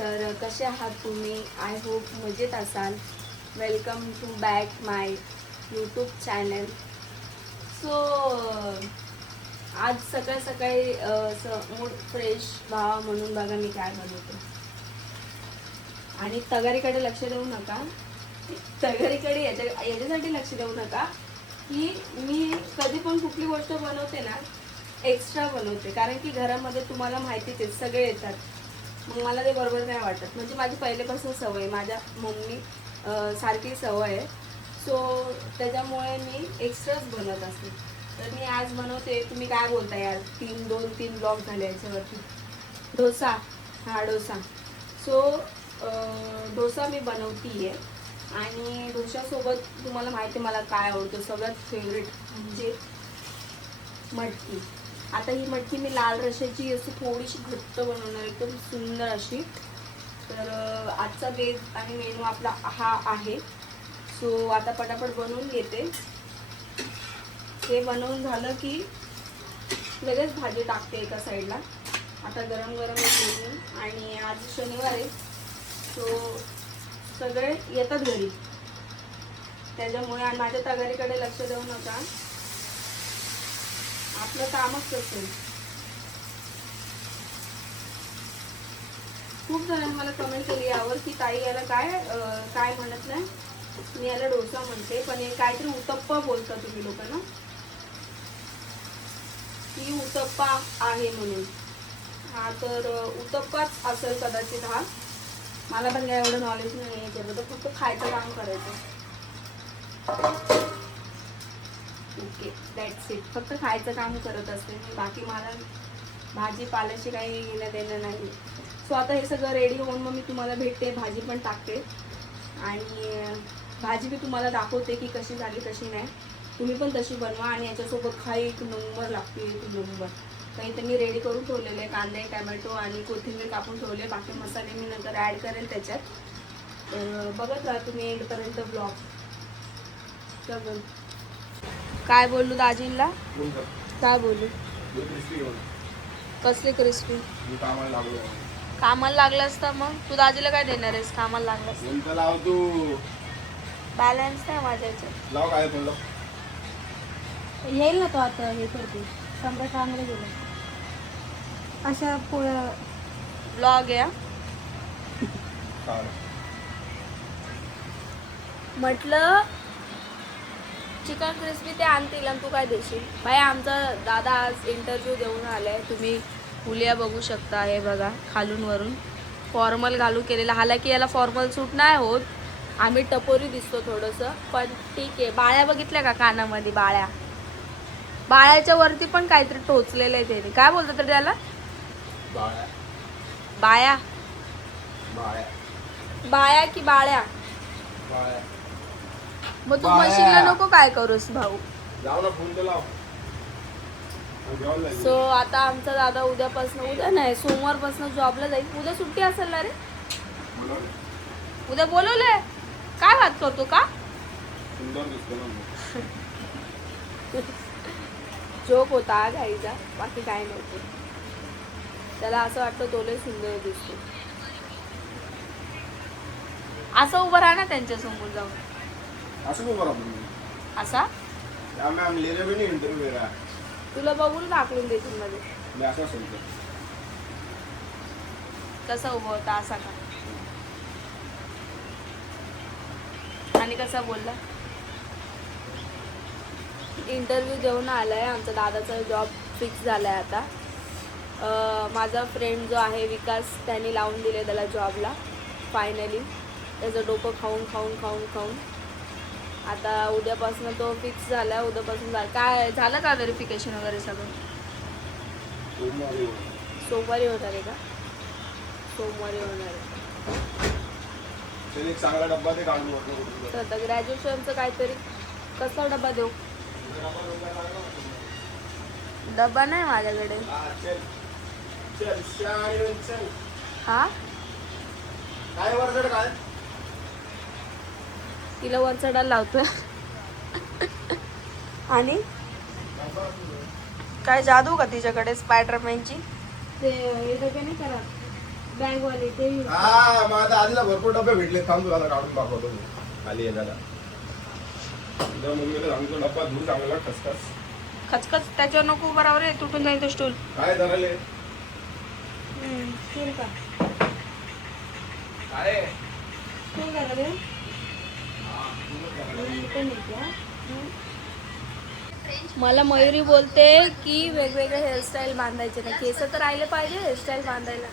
तर कसे आहात तुम्ही? आय होप मजेत असाल. Welcome to back my YouTube channel. So आज सकाळ सकाळी मूड फ्रेश व्हावा म्हणून बघा मी काय बनवते. आणि तगारीकडे लक्ष देऊ नका. तगारीकडे याच्यासाठी लक्ष देऊ नका की मी कधी पण कुठली गोष्ट बनवते ना एक्स्ट्रा बनवते, कारण की घरामध्ये तुम्हाला माहितीच आहे सगळे येतात. मग मला ते बरोबर नाही वाटत. म्हणजे माझी पहिल्यापासून सवय, माझ्या मम्मी सारखी सवय आहे. सो त्याच्यामुळे मी एक्स्ट्राच बनवत असते. तर मी आज बनवते. तुम्ही काय बोलता यार, 2-3 ब्लॉग झाले याच्यावरती. डोसा, हा डोसा. सो डोसा मी बनवते आहे. आणि डोशासोबत तुम्हाला माहिती आहे मला काय आवडतं, सगळ्यात फेवरेट म्हणजे मटकी. आता ही मटकी मी लाल रशाची अशी थोडीशी घट्ट बनवणार, एकदम सुंदर अशी. तर आजचा बेस आणि मेनू आपला हा आहे. सो आता पटापट बनवून घेते. हे बनवून झालं की लगेच भाजी टाकते एका साईडला. आता गरम गरम घेऊन. आणि आज शनिवार आहे, सो सगळे येतात घरी, त्याच्यामुळे. आणि माझ्या तगारीकडे लक्ष देऊ नका, आपलं कामच असेल. खूप जणांनी मला कमेंट केली यावर की ताई याला काय म्हणत नाही. मी याला डोसा म्हणते, पण हे काहीतरी उत्तप्पा बोलता तुम्ही लोकांना, की उत्तप्पा आहे म्हणून. हा तर उत्तप्पाच असेल कदाचित हा. मला पण काय एवढं नॉलेज नाही आहे त्याचं, तर फक्त खायचं काम करायचं. Okay, that's it. फक्त खायचं काम करत असते मी, बाकी मला भाजीपाल्याशी काही घेणं देणं नाही. सो आता हे सगळं रेडी होऊन मग मी तुम्हाला भेटते, भाजी पण टाकते. आणि भाजी मी तुम्हाला दाखवते की कशी झाली कशी नाही. तुम्ही पण तशी बनवा. आणि याच्यासोबत खाई एक नंबर लागते, एक नंबर. काही तर मी रेडी करून ठेवलेले, कांदे, टमॅटो आणि कोथिंबीर कापून ठेवले. बाकी मसाले मी नंतर ॲड करेल त्याच्यात. तर बघत राहा तुम्ही एंडपर्यंत ब्लॉग. चल, काय बोलू दाजींना? काय बोलू? कसले क्रिस्पी? कामाला लागलास तर मग तू दाजीला काय देणार आहेस? कामाला लागलास बॅलन्स नाही माझ्या याच्यात. येईल ना तो आता. हे करते सम्राट रांगले गेला अशा पोळ्या. ब्लॉग आहे म्हटलं. चिकन क्रिस्पी ते आणतील आणि तू काय देशील? बाई आमचा दादा आज इंटरव्ह्यू देऊन आलाय. तुम्ही हुलिया बघू शकता. हे बघा खालून वरून फॉर्मल घालू केलेला. हालाकी याला फॉर्मल सूट नाही होत. आम्ही टपोरी दिसतो थोडंसं, पण ठीक आहे. बाळ्या बघितल्या का कानामध्ये? बाळ्याच्या वरती पण काहीतरी टोचलेलं आहे त्याने. काय बोलतात तर त्याला? बाया बाया की बाळ्या? मग तू मशीनला नको काय करूस भाऊ. सो आता आमचा दादा उद्या नाही, सोमवारपासून जॉबला जाईल. उद्या सुट्टी असेल ना रे? उद्या बोलवलंय? काय बात करतो का? जोक होता घाईचा, बाकी काय नव्हतं. त्याला असं वाटतं तोले सुंदर दिसतो. असं उभं राहा ना त्यांच्या समोर जाऊन. असा तुला बघून दाखवून देतील मध्ये. कसा उभा होता असा का? आणि कसा बोलला? इंटरव्ह्यू देऊन आलाय. आमचा दादाचा जॉब फिक्स झालाय आता. माझा फ्रेंड जो आहे विकास, त्यांनी लावून दिले त्याला जॉबला फायनली. त्याचं डोकं खाऊन आता उद्यापासून तो फिक्स झाला. उद्यापासून काय झालं का व्हेरिफिकेशन वगैरे सगळं? सोमवारी होणार आहे का? सोमवारी होणार आहे. तर आता ग्रॅज्युएशनचं काहीतरी. कसा डबा देऊ? डबा नाही माझ्याकडे. हा तिला वर चढायला लावतोय. आणि काय जादू का तिच्याकडे स्पायडरमॅनची? ते हे डबे नाही करा बॅग वाले ते हा माझ्या आधीला भरपूर डबे भेटले. थांब तुला काढून दाखवतो मी. खाली येताना तुझ्या मम्मीला सांगतो डब्बा धुवून चांगला खसखस. खचखच त्याच्यावर नको उभं राहू रे, तुटून जाईल तो स्टूल. काय धरले स्टूल का काय स्टूल का रे? मला मयुरी बोलते की वेगवेगळे हेअरस्टाईल बांधायचे ना. केस तर राहिले पाहिजे हेअरस्टाईल बांधायला.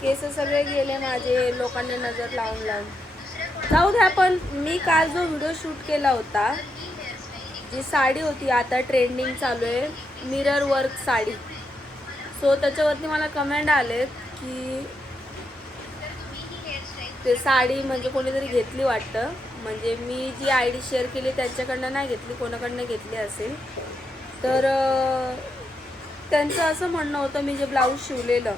केस सगळे गेले माझे लोकांनी नजर लावून लावून. जाऊ द्या. पण मी काल जो व्हिडिओ शूट केला होता, जी साडी होती आता ट्रेंडिंग चालू आहे मिरर वर्क साडी, सो त्याच्यावरती मला कमेंट आलेत की ते साडी म्हणजे कोणीतरी घेतली वाटतं. म्हणजे मी जी आय डी शेअर केली त्यांच्याकडनं नाही घेतली, कोणाकडनं घेतली असेल. तर त्यांचं असं म्हणणं होतं, मी जे ब्लाऊज शिवलेलं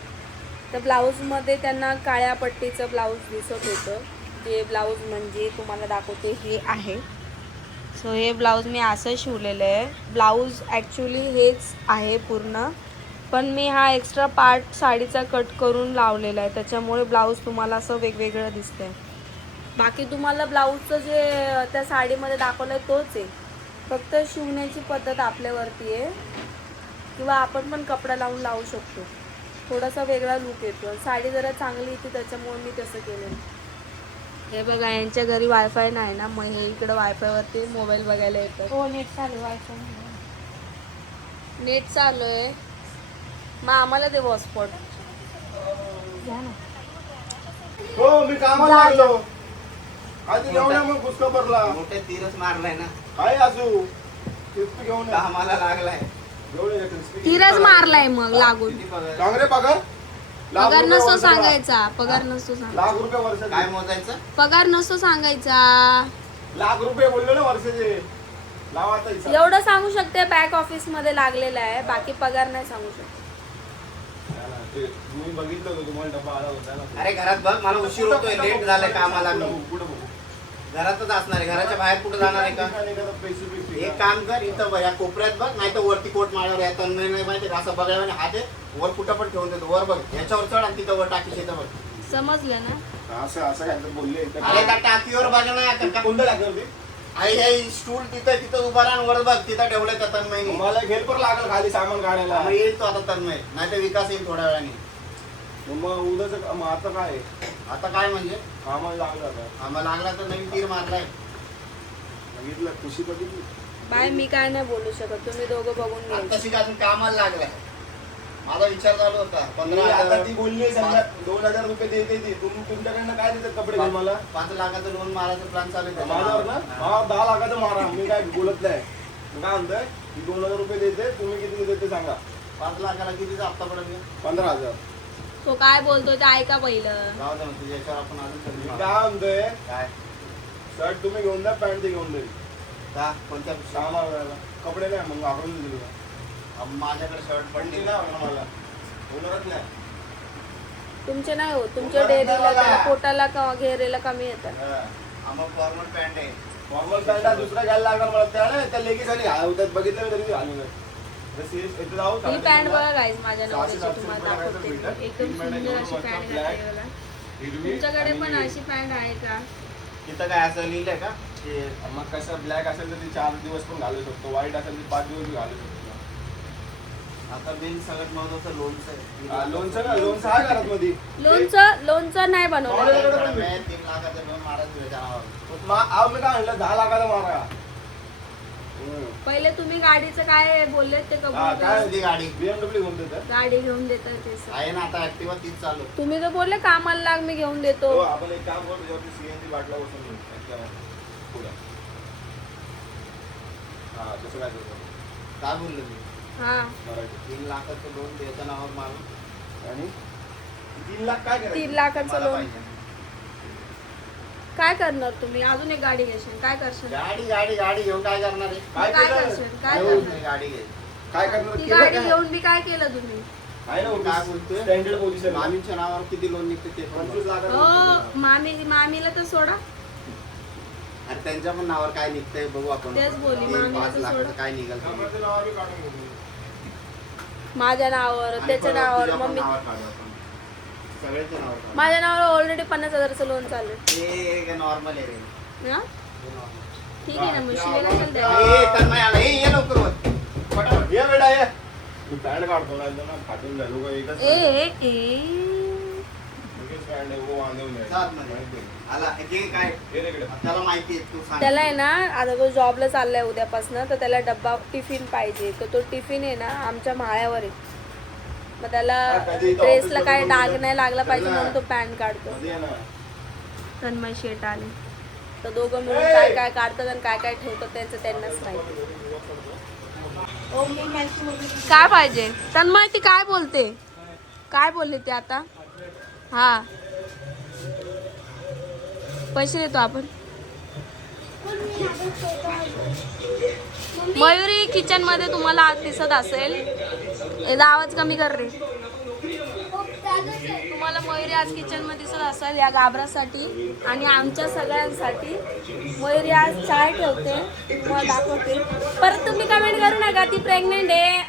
तर ब्लाऊजमध्ये त्यांना काळ्या पट्टीचं ब्लाऊज दिसत होतं. जे ब्लाऊज म्हणजे तुम्हाला दाखवते हे आहे. सो हे ब्लाऊज मी असं शिवलेलं आहे. ब्लाऊज ॲक्च्युली हेच आहे पूर्ण, पण मी हा एक्स्ट्रा पार्ट साडीचा कट करून लावलेला आहे, त्याच्यामुळे ब्लाऊज तुम्हाला असं वेगवेगळं दिसतंय. बाकी तुम्हाला ब्लाऊजचं जे त्या साडीमध्ये दाखवलं आहे तोच आहे, फक्त शिवण्याची पद्धत आपल्यावरती आहे. किंवा आपण पण कपडा लावून लावू शकतो, थोडासा वेगळा लुक येतो. साडी जरा चांगली येते त्याच्यामुळे मी तसं केलं. हे बघा यांच्या घरी वायफाय नाही ना, मग हे इकडं वायफायवरती मोबाईल बघायला येतं. हो नेट चालू आहे, वायफाय नेट चालू आहे. मग आम्हाला दे हॉटस्पॉट घ्या ना. हो मी कामाला लागलो. आधी घेऊन या मग पुस्तक भरला. मोठे तीरच मारलाय ना. काय असू क्रिस्पी घेऊन या. कामाला लागलाय. घेऊन या क्रिस्पी. तीरच मारलाय मग लागून. किती पगार? चांगले पगार पगार नसतो सांगायचा, पगार नसतो सांगायचा. लाख रुपये वर्षाचे. काय मोजायचं? पगार नसतो सांगायचा. लाख रुपये बोललो ना वर्षाचे. लावा आता हिसाब. एवढं सांगू शकते बॅक ऑफिस मध्ये लागलेला आहे, बाकी पगार नाही सांगू शकते. मी बघितलं होतं तुम्हाला डब्बा आला होता ना. अरे घरात बघ, मला उशीर होतोय, लेट झालाय कामाला. मी पुढे बघू. घरातच असणार आहे, घराच्या बाहेर कुठे जाणार आहे का? एक काम कर, इथं बघ, या कोपऱ्यात बघ, नाही तर वरती कोट माळ्यावर या तन्मय नाही माहिती असं बघायला आणि हात आहे वर कुठं पण ठेवून देतो. वर बघ, याच्यावर चढ आणि तिथं वर टाकीच येतं बघ. समजलं ना? असं असं काय तर बोलले. अरे त्या टाकीवर बघा ना आता. कोणतं लागलं ते? अरे हे स्टूल तिथं उभा राहा आणि वर बघ, तिथं ठेवलंय त्या तन्मयनी. मला हेल्पर लागल खाली सामान काढायला. मग येईल तो आता तन्मय, नाही तर विकास येईल थोड्या वेळाने. मग उद्याच मग आता काय आहे? आता काय म्हणजे आम्हाला लागलं आता. आम्हाला लागला तर नवीन तीर मारलाय. बघितलं खुशी बघितली. बाय, मी काय नाही बोलू शकत, तुम्ही दोघं बघून घ्या. तशी अजून कामाला लागलाय. माझा विचार चालू होता आता 15,000. ती बोलली समजा 2,000 रुपये देते ती. तुमच्याकडनं काय देतात कपडे घेऊन मला? 5 लाखाचं लोन मारायचं प्लॅन चालू आहे. माझ्यावर ना हा 10 लाखाचं मारा. मी काय बोलत नाही. मी काय म्हणतोय ती 2,000 रुपये देते. तुम्ही किती देते सांगा. 5 लाखाला कितीचा हप्ता पडेल? 15,000. तो काय बोलतोय ते ऐका पहिलं. जाऊ दे मग, तुझ्या याच्यावर आपण अजून मी कधी काय म्हणतोय काय शर्ट तुम्ही घेऊन द्या, पॅन्ट ते घेऊन देईल. का कोणत्या सामान घ्यायला कपडे नाही मग आपण दिले माझ्याकडे शर्ट पण पडली ते नाही होणार मला. होणारच नाही. तुमचे नाही होत, तुमच्या डेअरीला त्याला पोटाला घेरेला कमी येतात. आम्हाला फॉर्मल पॅन्ट आहे. फॉर्मल पॅन्ट दुसरा घ्यायला लागणार मला. त्या लेगीच आणि होत्यात बघितलं तरी घालून इथे जाऊ. ही पॅन्ट बघा गाईज, माझ्या नवऱ्याची तुम्हाला दाखवते. एकदम सुंदर अशी पॅन्ट घातली मला. तुमच्याकडे पण अशी पॅन्ट आहे का? तिथं काय असं लिहिलंय का? मग कसं ब्लॅक असेल तर ती 4 दिवस पण घालू शकतो. व्हाईट असेल तर 5 दिवस घालू शकतो. आता बिल सगळ्यात महत्वाचं लोनचं आहे. लोणचं ना लोणचं आहे घरात मध्ये. लोणचं नाही बनवलं. 3 लाखाचं लोन मारायचं तुझ्या नावावर. मी काय म्हणलं 10 लाखाचा मारा. पहिले तुम्ही गाडीचं काय बोलले ते कबूल काय करा. किती गाडी BMW घेऊन देतात. गाडी घेऊन देतात ते सर. आहे ना आता ऍक्टिव्हा तीच चालू. तुम्ही तर बोलले कामाला लाग, मी घेऊन देतो. हो, आपण एक काम करू, त्याच्यावरती CNG बाटला बसून घेऊ. त्याच्यावर. पुढं. हा तसं काय करतो काय बोललो मी? हा, मराठी. 3 लाखाचं लोन त्याच्या नावावर मारून आणि 3 लाख काय करायचं? 3 लाखाचं मला लोन पाहिजे. काय करणार तुम्ही? अजून एक गाडी घेशील, काय करशील? गाडी घेऊन काय करणार आहे? काय काय केलं? करशील? काय घेऊन करणार? गाडी घे. काय करणार? ती केलं गाडी काय? घेऊन बी काय केलं तुम्ही? आहे ना काय बोलतोय? Standard position. मामीच्या नावावर किती लोन निघते ते पण 25 बघ. लाखाचं. मामीला तर सोडा. आणि त्यांच्या पण नावावर काय निघतंय बघू आपण. तेच बोलली, ते मामीला 5 तर लाखाचं सोडा. काय निघाल ते. कामाचं नाव आम्ही काढून घेऊ. माझ्या नावावर, आणि त्याच्या परत नावावर, तुझ्या पण मम्मी. नावावर काढू आपण. सगळ्याचे नाव सांग. माझ्या नावावर ऑलरेडी 50,000चं लोन चालू ते नॉर्मल आहे रे. आहे ना. ठीक आहे ना, मग शिवायला चल द्या. ए, तन्मय आला. ए, ये लवकर वर. पटापट ये बेटा ये. मी पॅन्ट काढतो ना फाटून झालो का एकच पॅन्ट आहे वो वांदे नाही. जा आतमध्ये. आला हे काय ये रे इकडे. त्याला माहिती आहे, तू सांग. त्याला आहे ना, आता तो जॉबला चाललाय उद्यापासून, तर त्याला डब्बा टिफिन पाहिजे. तर तो टिफिन आहे ना आमच्या माळ्यावर आहे. मग त्याला ड्रेसला काय डाग नाही लागला पाहिजे म्हणून तो पॅन्ट काढतो. मध्ये ये ना. तन्मय शेट आले तर दोघं मिळून काय काय काढतात आणि काय काय ठेवतात त्यांचं त्यांनाच माहिती. काय पाहिजे तन्मय? ती काय बोलते? काय बोलले ते आता? हा पैसे देतो आपण. मयुरी किचन मध्ये तुम्हाला आज दिसत असेल. एकदा आवाज कमी कर रे. तुम्हाला मयुरी आज किचन मध्ये दिसत असेल या गाभरासाठी आणि आमच्या सगळ्यांसाठी. मयुरी आज चाय ठेवते, तुम्हाला दाखवते. परत तुम्ही कमेंट करू नका ती प्रेग्नेंट आहे.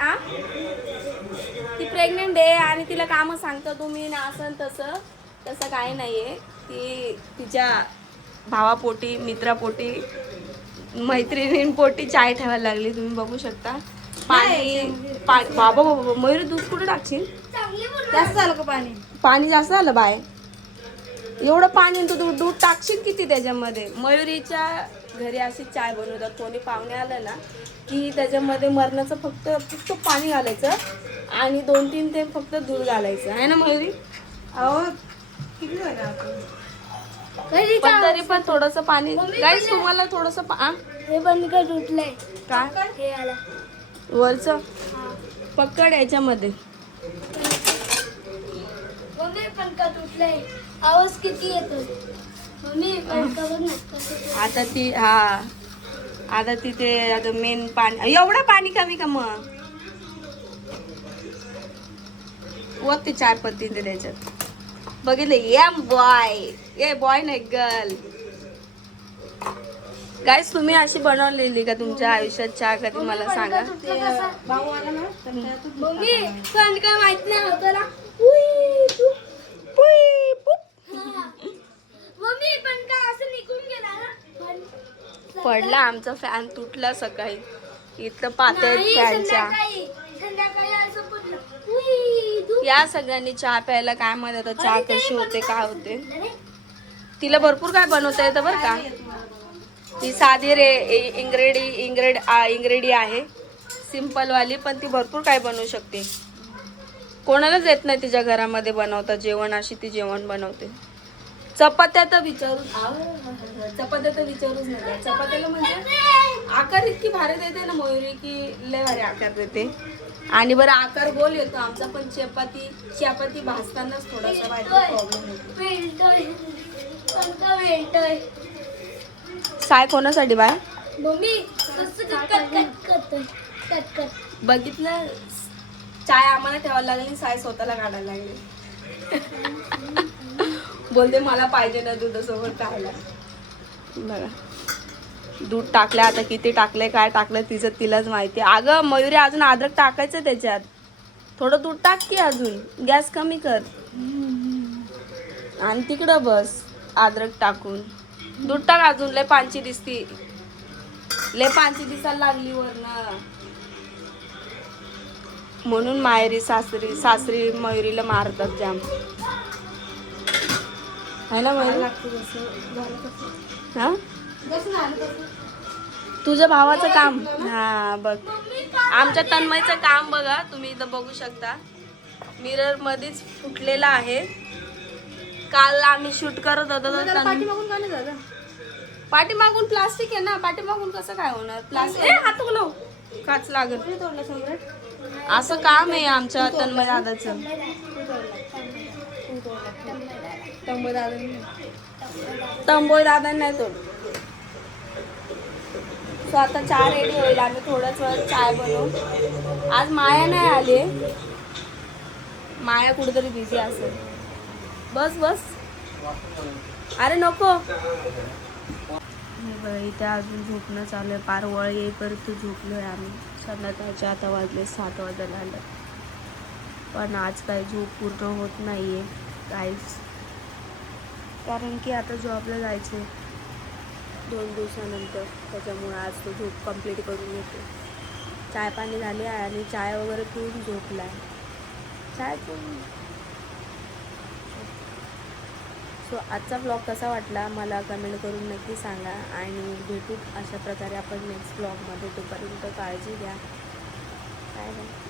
ती प्रेग्नेंट आहे आणि तिला कामं सांगता तुम्ही ना असं तसं. तसं काही नाहीये. ती तिच्या भावापोटी, मित्रापोटी, मैत्रिणींपोटी चाय ठेवायला लागली. तुम्ही बघू शकता. बाबा बाबा मयुरी दूध कुठे टाकशील? जास्त झालं का पाणी? पाणी जास्त झालं बाय. एवढं पाणी तू दूध टाकशील किती त्याच्यामध्ये? मयुरीच्या घरी अशी चाय बनवतात. कोणी पाहुणे आलं ना की त्याच्यामध्ये मरणाचं फक्त पाणी घालायचं आणि 2-3 ते फक्त दूध घालायचं आहे ना मयुरी? अहो किती झालं आपण? पण तरी पण थोडंसं पाणी. गाईस तुम्हाला थोडंसं हे बंद कर तुटलंय. काय हे आला. वरचं पकड याच्यामध्ये. मम्मी पंखा तुटलाय. आवाज किती येतो? मम्मी पंखा बघ ना कसं तुटलं. आता तिथे आता मेन पाणी. एवढं पाणी कमी का मग? वर ते चाय पत्ती ते त्याच्यात बघितलं. Am boy. ए बॉय नाही गर्ल. गाईस तुम्ही अशी बनवलेली का तुमच्या आयुष्यात चहा कधी मला सांगा. भाऊ आला ना तर मम्मी पण काय माहित नाही होतं ना. मम्मी पण काय असं निघून गेला ना. पडला आमचा फॅन तुटला सकाळी. इथं पातळ फॅनच्या. संध्याकाळी असं पडलं. या सगळ्यांनी चहा प्यायला काय म्हणत होतं, चहा कशी होते काय होते. तिला भरपूर काय बनवता येतं बरं का. ती साधी इंग्रेडी आहे सिंपल वाली, पण ती भरपूर काय बनवू शकते. कोणालाच येत नाही तिच्या घरामध्ये बनवता जेवण. अशी ती जेवण बनवते. चपात्या तर विचारूच नाही. चपात्याला म्हणजे आकार इतकी भारी देते ना मयुरी की लय भारी आकार देते. आणि बरं आकार गोल येतो आमचा, पण चपाती भाजतानाच थोडासा प्रॉब्लेम होतो. साय कोणासाठी बाय? मम्मी कसं कट बघितलं. चाय आम्हाला ठेवायला लागली, साय स्वतःला काढायला लागली. बोलते मला पाहिजे ना दुधासोबत खायला. बघा दूध टाकलं. आता किती टाकलंय काय टाकलं तिलाच माहिती. अगं मयुरी अजून अद्रक टाकायचं त्याच्यात. थोडं दूध टाक की अजून. गॅस कमी कर आणि तिकडं बस अद्रक टाकून. दूध टाक अजून. लय पांची दिसती. लय पांची दिसायला लागली वरनं. म्हणून माहेरी सासरी मयुरीला मारतात जाम है ना मयुरी? हा तुझ्या भावाचं काम. हा बघ आमच्या तन्मयचं काम बघा तुम्ही इथं बघू शकता. मिरर मध्येच फुटलेला आहे. काल आम्ही शूट करत होतो तर पाठीमागून प्लास्टिक आहे ना. पाठीमागून कसं काय होणार प्लास्टिक? हात नो काच लागत. असं काम आहे आमच्या तन्मय दादाचं. तंबोय दादा नाही तोड. सो आता चहा रेडी होईल. आम्ही थोड्याच वेळात चाय बनवू. आज माया नाही आली. माया कुठेतरी बिझी असेल. बस अरे नको. बघा इथे अजून झोपणं चालू आहे. पार वळ येईपर्यंत झोपलोय आम्ही. संध्याकाळचे आता वाजले 7 वाजायला आलं. पण आज काही झोप पूर्ण होत नाहीये. गाईज, कारण की आता जॉबला जायचे 2 दिवसानंतर, त्याच्यामुळे आज तो झोप कंप्लीट करून येतो. चाय पाणी झाली आहे आणि चाय वगैरे पिऊन झोपला आहे. चाय पिऊन. सो आजचा व्लॉग कसा वाटला मला कमेंट करून नक्की सांगा आणि भेटू अशा प्रकारे आपण नेक्स्ट व्लॉगमध्ये. तोपर्यंत काळजी घ्या. Bye bye.